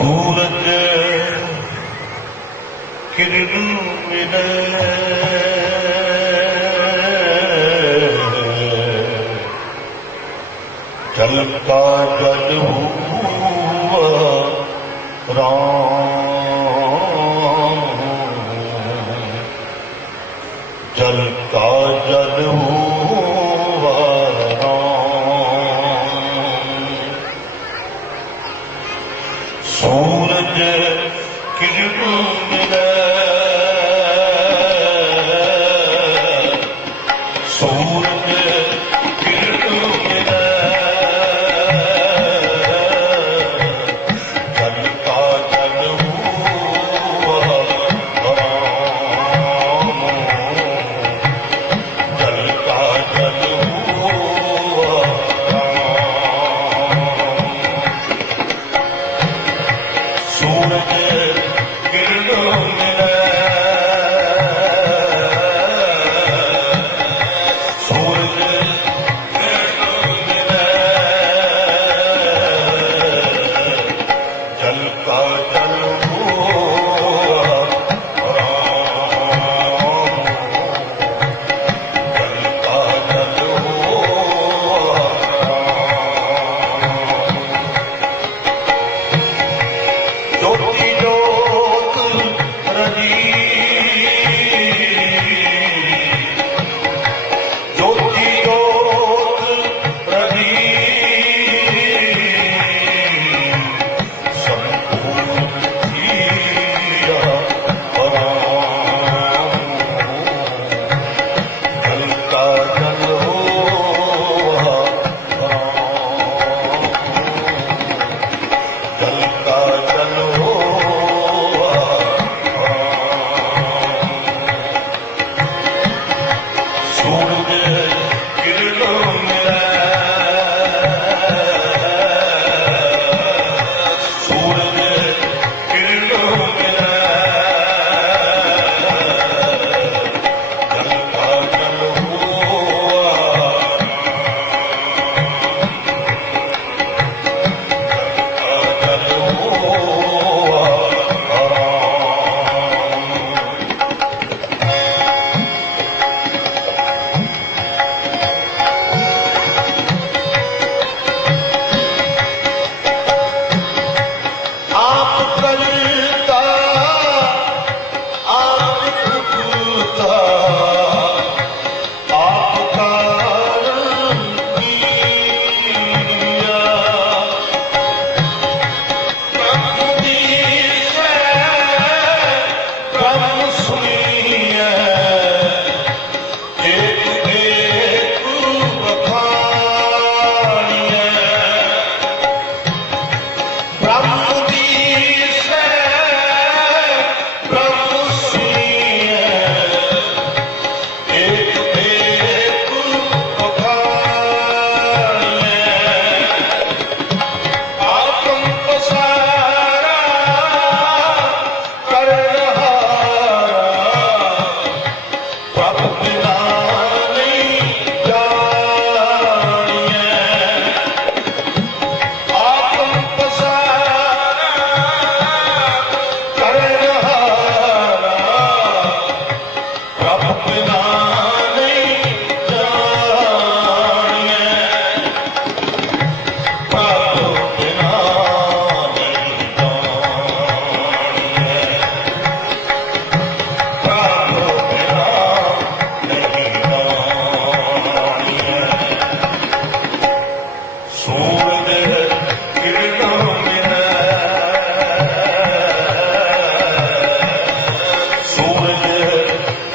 سورج کرن ملے جل جل ہوا رام۔ جل جل ہوا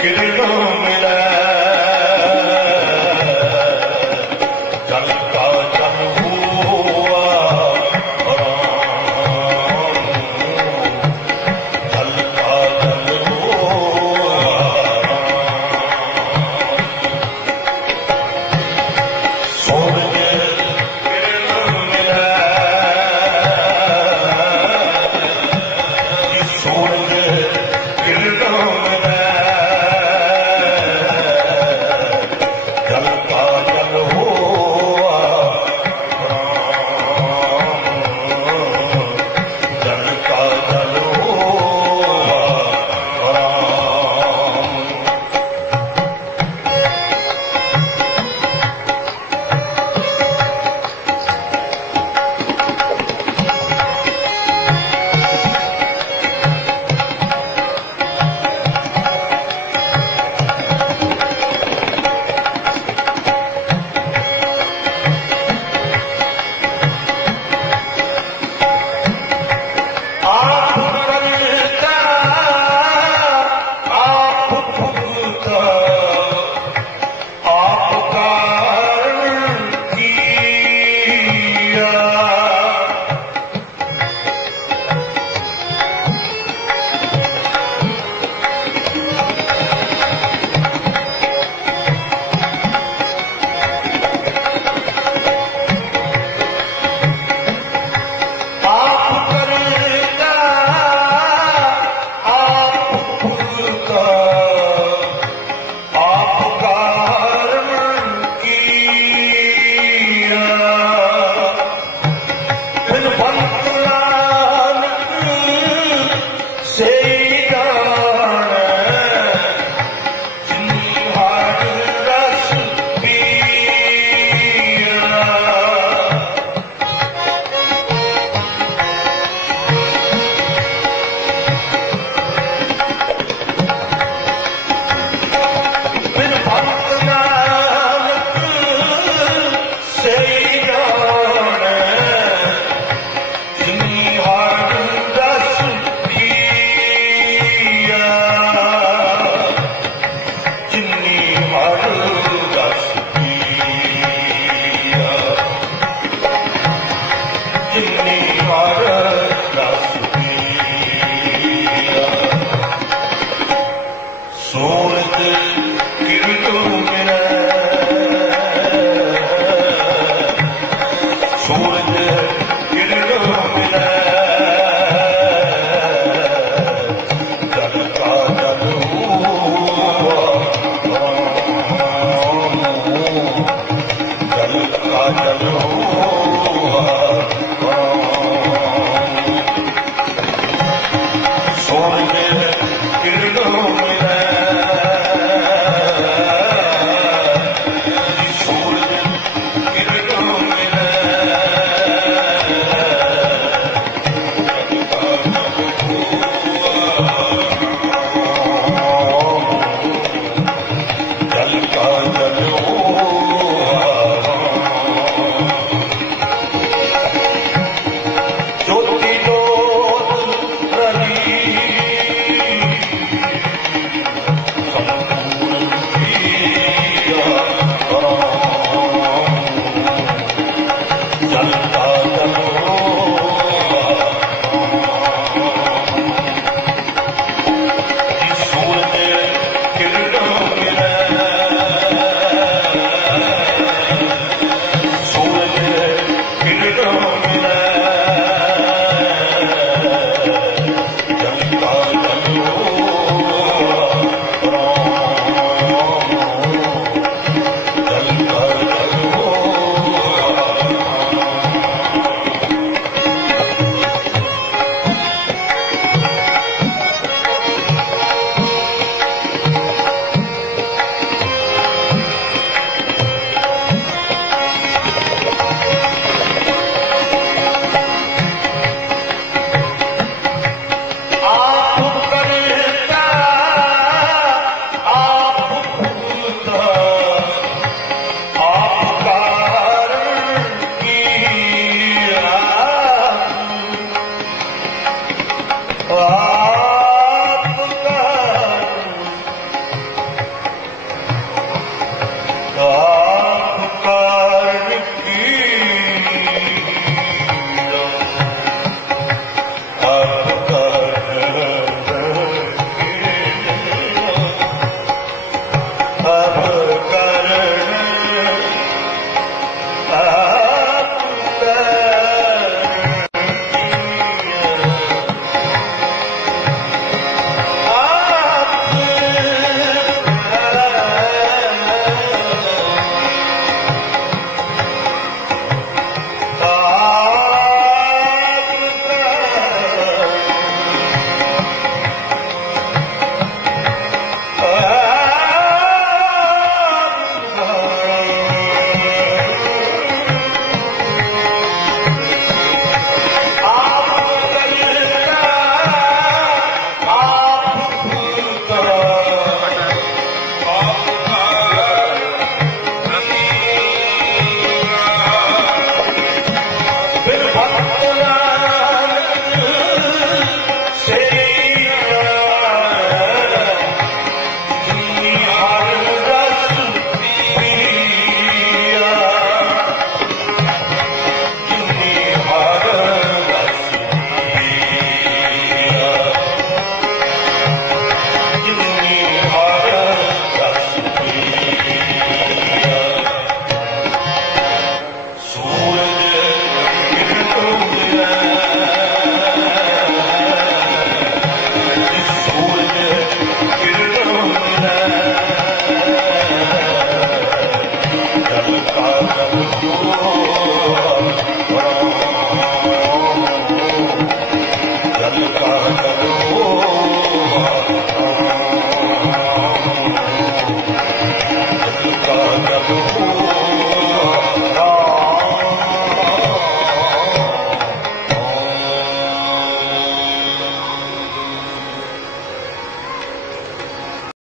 கிடந்தோம்